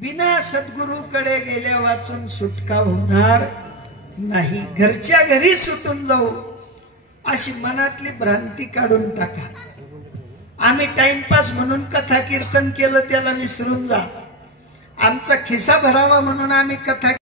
बिना सद्गुरूकडे गेल्या वाचून सुटका होणार नाही. घरच्या घरी सुटून जाऊ अशी मनातली भ्रांती काढून टाका. आम्ही टाइमपास म्हणून कथा कीर्तन केलं त्याला विसरून जा. आमचा खिसा भरावा म्हणून आम्ही कथा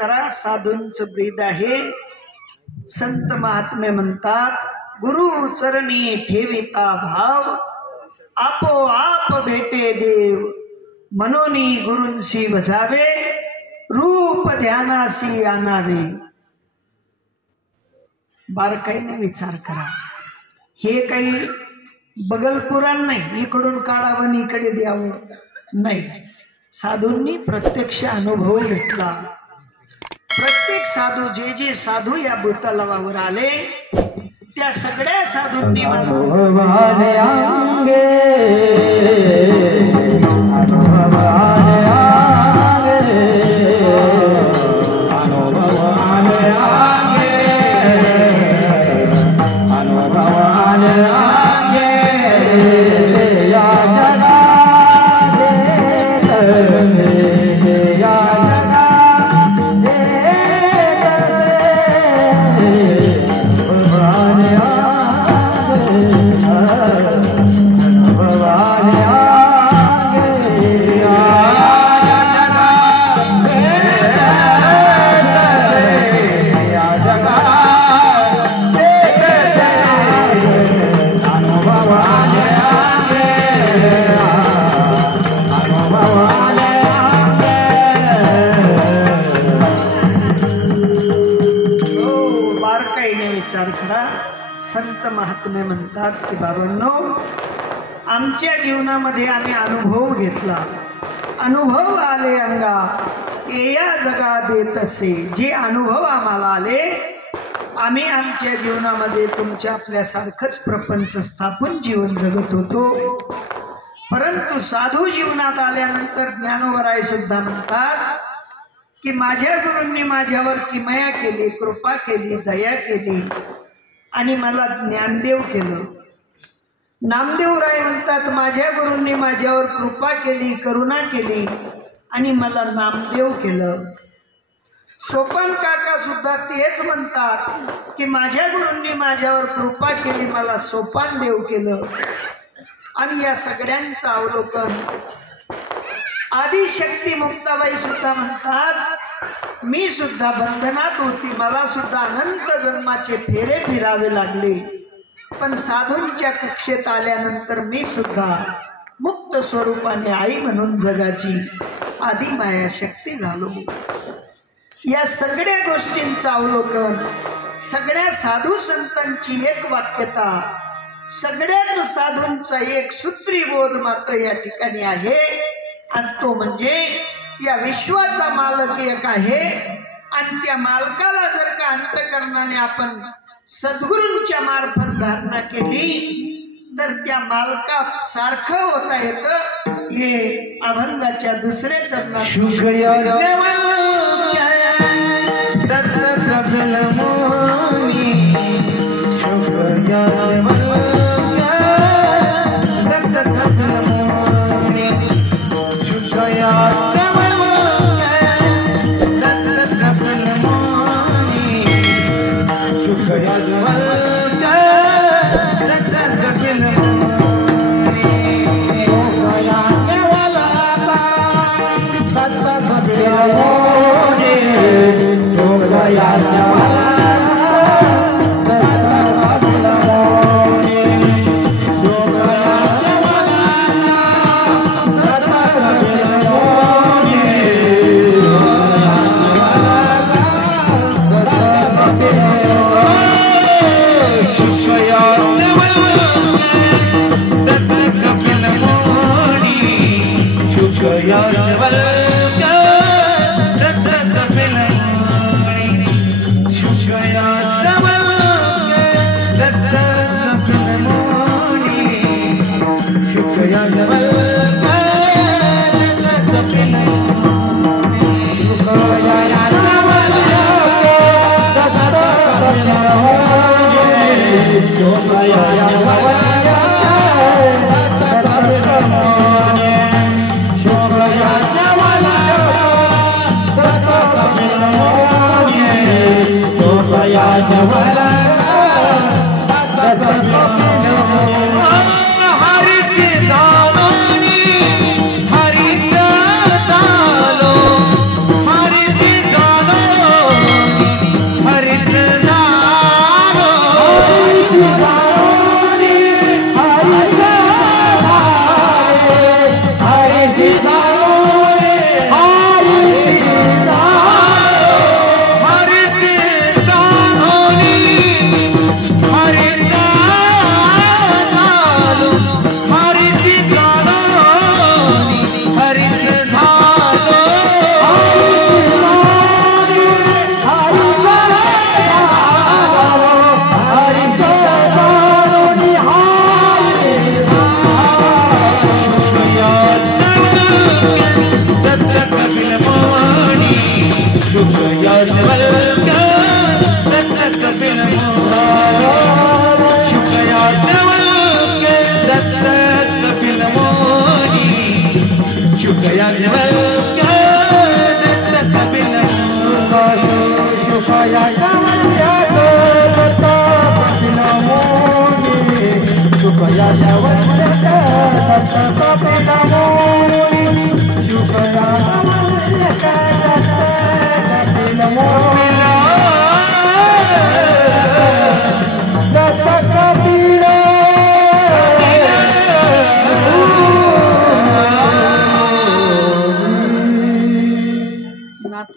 करा. साधूंचं ब्रीद आहे. संत महात्मे म्हणतात गुरु चरणी ठेविता भाव आपोआप भेटे देव. मनोनी गुरूंशी बजावे रूप ध्यानासी आणावे. बारकाईने विचार करा. हे काही बगल पुराण नाही, इकडून काढावं इकडे द्यावं नाही. साधूंनी प्रत्यक्ष अनुभव घेतला. प्रत्येक साधू जे जे साधू या भूतलावर आले त्या सगळ्या साधूंनी Yeah. विचार करा. संत महात्मे म्हणतात की बाबांनो, आमच्या जीवनामध्ये आम्ही अनुभव घेतला, अनुभव आले अंगा या जगा देत असे. जे अनुभव आम्हाला आले, आम्ही आमच्या जीवनामध्ये तुमच्या आपल्यासारखंच प्रपंच स्थापून जीवन जगत होतो. परंतु साधू जीवनात आल्यानंतर ज्ञानोबराय सुद्धा म्हणतात की माझ्या गुरूंनी माझ्यावर किमया केली, कृपा केली, दया केली आणि मला ज्ञानदेव केलं. नामदेवराय म्हणतात माझ्या गुरूंनी माझ्यावर कृपा केली, करुणा केली आणि मला नामदेव केलं. सोपान काका सुद्धा तेच म्हणतात की माझ्या गुरूंनी माझ्यावर कृपा केली, मला सोपान देव केलं. आणि या सगळ्यांचं अवलोकन आदिशक्ती मुक्ताबाई सुद्धा म्हणतात मी सुद्धा बंधनात होती, मला सुद्धा अनंत जन्माचे फेरे फिरावे लागले, पण साधूंच्या कक्षेत आल्यानंतर मी सुद्धा मुक्त स्वरूपाने आई म्हणून जगाची आदिमाया शक्ती झालो. या सगळ्या गोष्टींचं अवलोकन, सगळ्या साधू संतांची एक वाक्यता, सगळ्याच साधूंचा एक सूत्री बोध मात्र या ठिकाणी आहे. आणि तो म्हणजे या विश्वाचा मालक एक आहे आणि त्या मालकाला जर का अंतःकरणाने आपण सद्गुरूंच्या मार्फत धारणा केली तर त्या मालका सारखं होता येतं. हे अभंगाच्या दुसऱ्या चरणात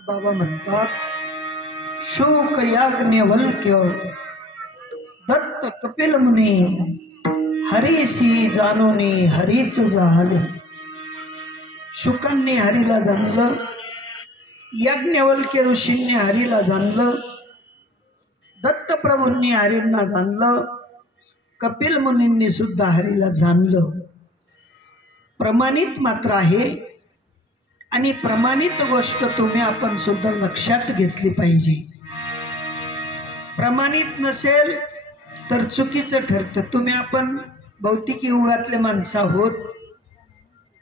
बाबा म्हणतात शोक याज्ञवल्क्य कपिल मुनी हरीशी जानोनी हरीच जाहले. शुकांनी हरीला जाणलं, याज्ञवल्क्य ऋषींनी हरीला जाणलं, दत्तप्रभूंनी हरींना जाणलं, कपिल मुनींनी सुद्धा हरीला जाणलं. प्रमाणित मात्र आहे आणि प्रमाणित गोष्ट तुम्ही आपण सुद्धा लक्षात घेतली पाहिजे. प्रमाणित नसेल तर चुकीचं ठरतं. तुम्ही आपण भौतिक युगातले माणसं आहोत.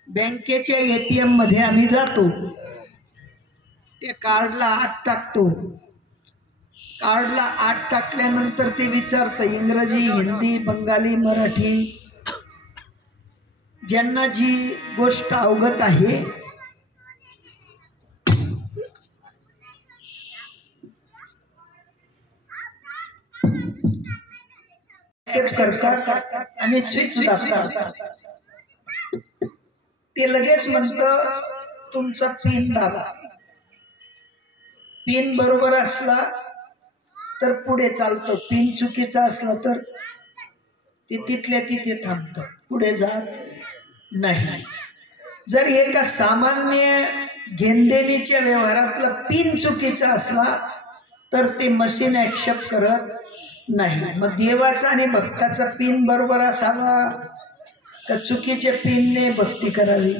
बँकेच्या ATM मध्ये आम्ही जातो, त्या कार्डला 8 टाकतो. कार्डला 8 टाकल्यानंतर ते विचारतं इंग्रजी, हिंदी, बंगाली, मराठी, ज्यांना जी गोष्ट अवगत आहे सरकार आणि स्विच दाबतात. ते लगेच म्हणतं तुमचा पिन दाबा. पिन बरोबर असला तर पुढे चालतं, पिन चुकीचा असला तर ते तिथल्या तिथे थांबतं, पुढे जात नाही. जर एका सामान्य घेणदेणीच्या व्यवहारातला पिन चुकीचा असला तर ते मशीन ऍक्सेप्ट करत नाही. मग देवाचा आणि भक्ताचा पिन बरोबर असावा का चुकीच्या पिनने भक्ती करावी?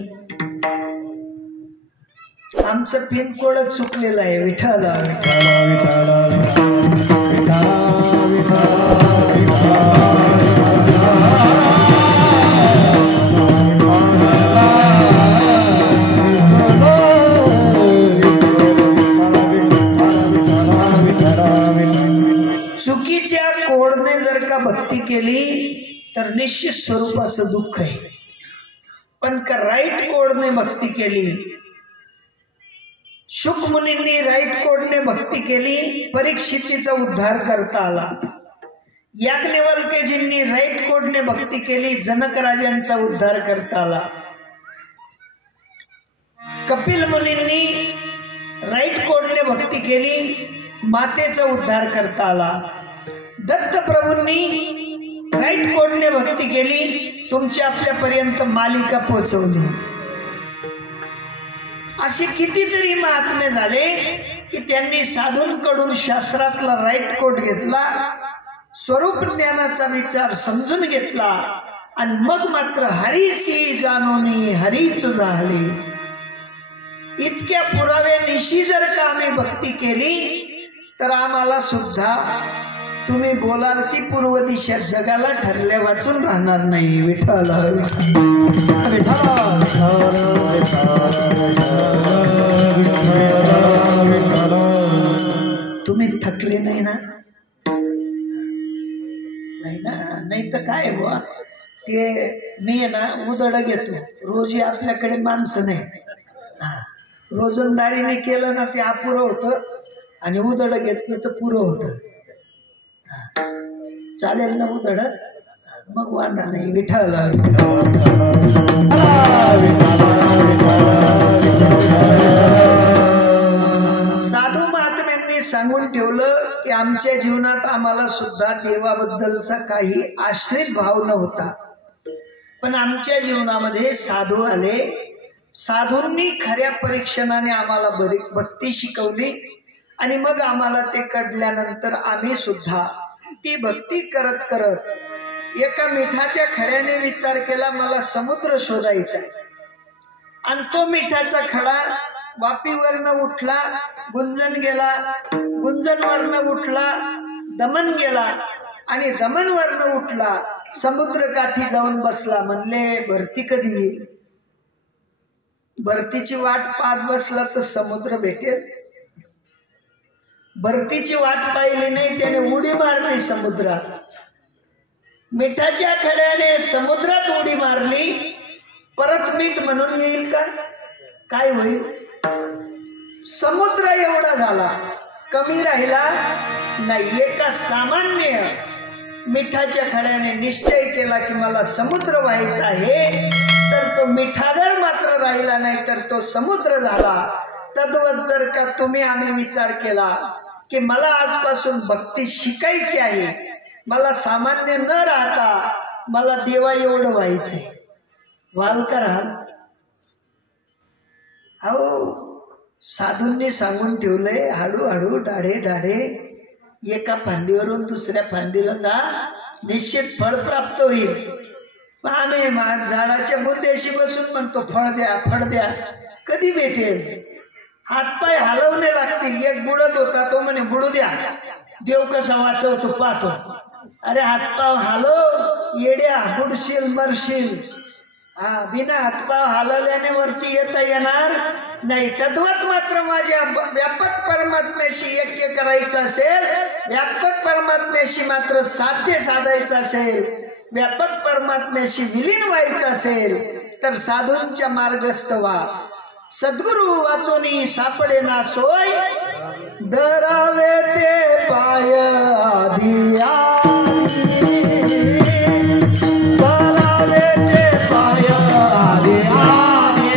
आमचं पिन कोड चुकलेलं आहे. विठ्ठल चुकीच्या कोडने जर का भक्ती केली तर निश्चित स्वरूपाचं दुःख आहे. पण का राईट कोडने भक्ती केली, शुक मुनींनी राईट कोडने भक्ती केली, परीक्षितीचा उद्धार करता आला. याज्ञवल्क्यजींनी राईट कोडने भक्ती केली, जनक राजांचा उद्धार करता आला. कपिल मुनींनी राईट कोडने भक्ती केली, मातेचा उद्धार करता आला. दत्तप्रभूंनी राईट कोडने भक्ती केली, तुमच्या आपल्यापर्यंत मालिका पोहोचवली. असे कितीतरी महात्मे झाले की त्यांनी साधूंकडून शास्त्रातला राईट कोड घेतला, स्वरूप ज्ञानाचा विचार समजून घेतला आणि मग मात्र हरीशी जानोनी हरीच झाले. इतक्या पुराव्यानिशी जर का आम्ही भक्ती केली तर आम्हाला सुद्धा तुम्ही बोलाल ती पूर्व दिशा जगाला ठरल्या वाचून राहणार नाही. विठ्ठल तुम्ही थकले नाही ना? नाही ना? नाही तर काय बुवा, ते मी ना उदड घेतो रोजी. आपल्याकडे माणसं नाही, रोजंदारीने केलं ना ते अपुरं होतं आणि उदड घेतलं तर पुरं होतं. चालेल ना उदड? मग वांधा नाही. विठ्ठल साधू महात्म्यांनी सांगून ठेवलं की आमच्या जीवनात आम्हाला सुद्धा देवाबद्दलचा काही आश्रित भाव नव्हता, पण आमच्या जीवनामध्ये साधू आले. साधूंनी खऱ्या परीक्षणाने आम्हाला बरी भक्ती शिकवली आणि मग आम्हाला ते कळल्यानंतर आम्ही सुद्धा ती भक्ती करत करत एका मिठाच्या खड्याने विचार केला मला समुद्र शोधायचा. आणि तो मिठाचा खडा वापीवरनं उठला, गुंजन गेला, गुंजनवरनं उठला, दमन गेला आणि दमनवरनं उठला, समुद्रकाठी जाऊन बसला. म्हणले भरती कधी येईल? भरतीची वाट पाहत बसला तर समुद्र भेटेल? भरतीची वाट पाहिली नाही, त्याने उडी मारली समुद्रात. मिठाच्या खड्याने समुद्रात उडी मारली, परत मीठ म्हणून येईल का? काय होईल? समुद्र एवढा झाला, कमी राहिला नाही. एका सामान्य मिठाच्या खड्याने निश्चय केला की मला समुद्र व्हायचा आहे, तर तो मिठागर मात्र राहिला नाही, तर तो समुद्र झाला. तद्वत जर का तुम्ही आम्ही विचार केला की मला आजपासून भक्ती शिकायची आहे, मला सामान्य न राहता मला देवा एवढं व्हायचंय. व्हाल करा. अहो साधूंनी सांगून ठेवलंय, हळूहळू डाढे डाढे एका फांदीवरून दुसऱ्या फांदीला जा, निश्चित फळ प्राप्त होईल. आम्ही झाडाच्या बुंद्याशी बसून म्हणतो फळ द्या फळ द्या, कधी भेटेल? हातपाय हलवणे लागतील. एक बुडत होता, तो म्हणे बुडू द्या, देव कसा वाचवतो पाहतो. अरे हातपाव हलव येड्या, बुडशील मरशील. बिना हातपाव हलवल्याने वरती येता येणार नाही. तद्वत मात्र माझ्या व्यापक परमात्म्याशी ऐक्य करायचं असेल, व्यापक परमात्म्याशी मात्र साध्य साधायचं असेल, व्यापक परमात्म्याशी विलीन व्हायचं असेल तर साधूंच्या मार्गस्थ व्हा. सद्गुरु वाचोनी सापडे ना सोय, धरावे ते पाय आधी आधी, धरावे ते पाय आधी आधी,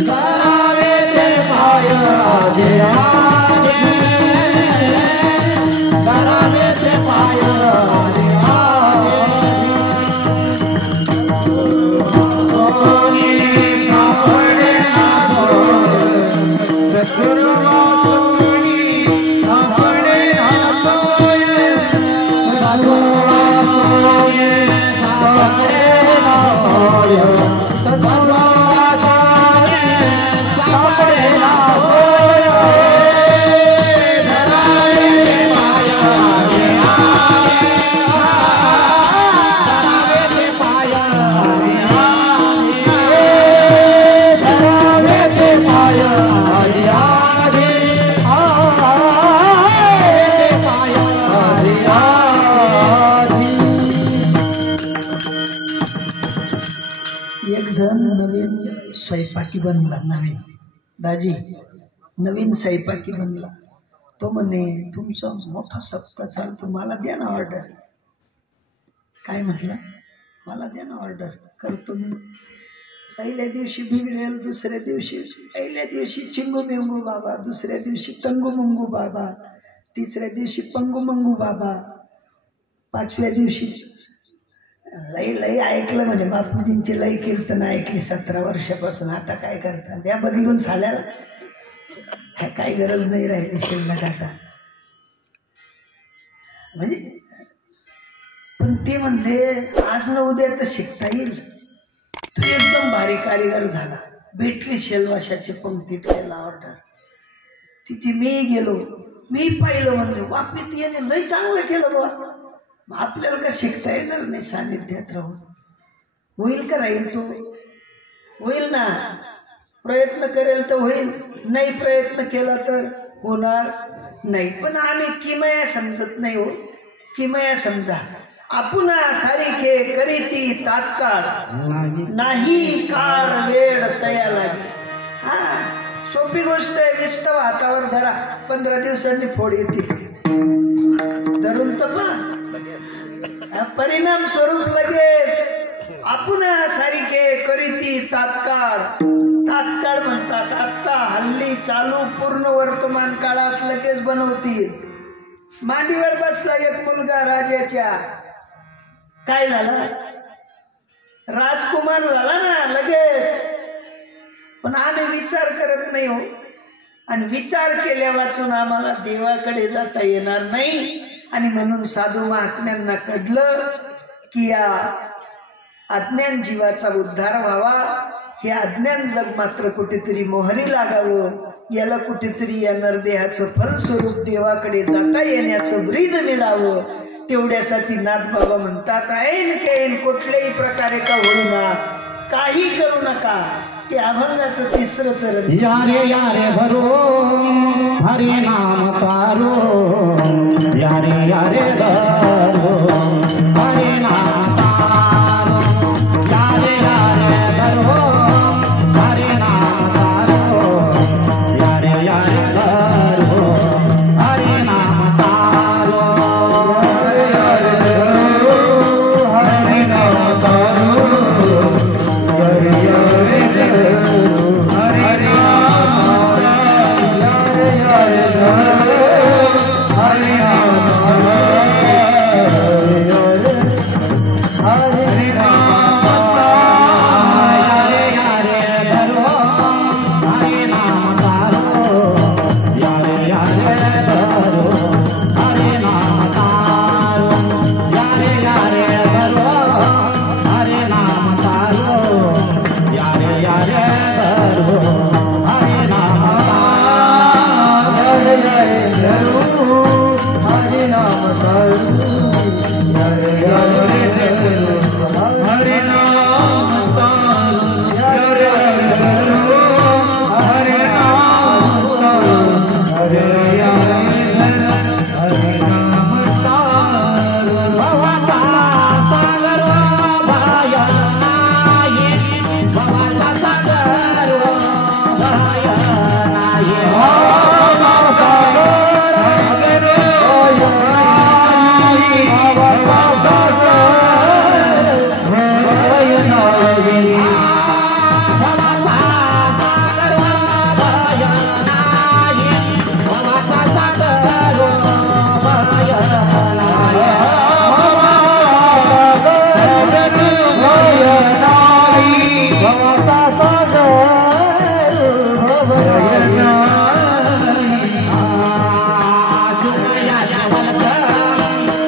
धरावे ते पाय आधी आधी, धरावे ते पाय आधी स्वयंपाकी बनला. नवीन दाजी नवीन स्वयंपाकी बनला. तो म्हणे तुमचा मोठा सप्ताह चालतो, मला द्या ना ऑर्डर. काय म्हटलं? मला द्या ना ऑर्डर, करतो मी. पहिल्या दिवशी बिघडेल, दुसऱ्या दिवशी, पहिल्या दिवशी चिंगू मेंगू बाबा, दुसऱ्या दिवशी तंगू मंगू बाबा, तिसऱ्या दिवशी पंगू मंगू बाबा, पाचव्या दिवशी लई लई ऐकलं म्हणे बापूजींची लई कीर्तन ऐकली 17 वर्षापासून. आता काय करतात या बदलून झाल्याला काही गरज नाही राहिली शिल्लक आता. म्हणजे पण ते म्हणले आज न उद्या तर शिकता येईल. तो एकदम भारी कारीगर झाला. भेटली शेलवाशाची पंक्तीतल्या ऑर्डर. तिथे मी गेलो, मी पाहिलं, म्हणले वापीत याने लई चांगलं केलं बा. आपल्याला का शिकता येणार नाही सानिध्यात राहून? होईल का राहील? तो होईल ना. प्रयत्न करेल तर होईल, नाही प्रयत्न केला तर होणार नाही. पण आम्ही किमया समजत नाही हो. किमया समजा. आपुना सारिखे करीती तात्काळ, नाही काळ वेळ तया लागे. सोपी गोष्ट आहे. नुसतं हातावर धरा, 15 दिवसांनी फोड येतील. धरून तर पहा, परिणाम स्वरूप लगेच. आपुना सारिखे करीती तात्काळ. तात्काळ म्हणतात आत्ता, हल्ली, चालू, पूर्ण वर्तमान काळात लगेच बनवतील. मांडीवर बसला एक मुलगा राजाच्या. काय झाला? राजकुमार झाला ना लगेच. पण आम्ही विचार करत नाही हो. आणि विचार केल्या वाचून आम्हाला देवाकडे जाता येणार नाही. आणि म्हणून साधू महात्म्यांना कळलं की या अज्ञान जीवाचा उद्धार व्हावा. हे अज्ञान जग मात्र कुठेतरी मोहरी लागावं. याला कुठेतरी या नरदेहाचं फलस्वरूप देवाकडे जाता येण्याचं ब्रीद मिळावं. तेवढ्यासाठी नाथ बाबा म्हणतात, ऐन कैन कुठल्याही प्रकारे का होईना, काही करू नका. ते अभंगाचं 3रं चरण. यारे यारे भरो हरे नाम तारो, यारे यारे भरो हरे नाम तारो, यारे यारे भरो हरे नाम तारो, यारे यारे भरो हरे नाम तारो, यारे भरो हरे नाम तारो, यारे यारे हरे नाम, यारे यारे धरो हरे नाम तारो यारे यारे धरो हरे नाम तारो यारे यारे धरो हरे नाम तारो यारे यारे धरो हरे नाम तारो यारे यारे धरो हरे नाम तारो यारे यारे धरो हरे नाम तारो हरे यारे धरो हरे नाम तारो भवता सागर भय नाये भवता सागर भय नाये भवता सागर भय नाये भवता सागर भय नाये भवता सागर भय नाये भवता सागर भय नाये भवता सागर भय नाये शुक्लया जवलक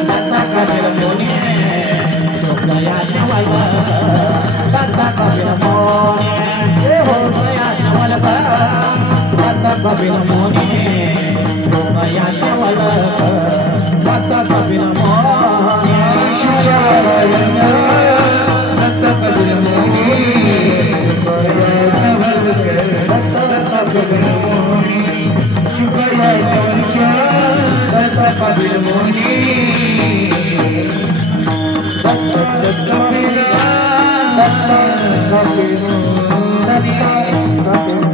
दत्त कबीर मुनि शुक्लया जवलक दत्त कबीर मुनि शुक्लया जवलक दत्त कबीर मुनि शुक्लया जवलक दत्त कबीर मुनि दत्त कबीर मुनि शुक्लया जवलक दत्त कबीर मुनि शुक्लया जवलक दत्त कबीर मुनि दत्त कबीर दत्त कबीर दत्त कबीर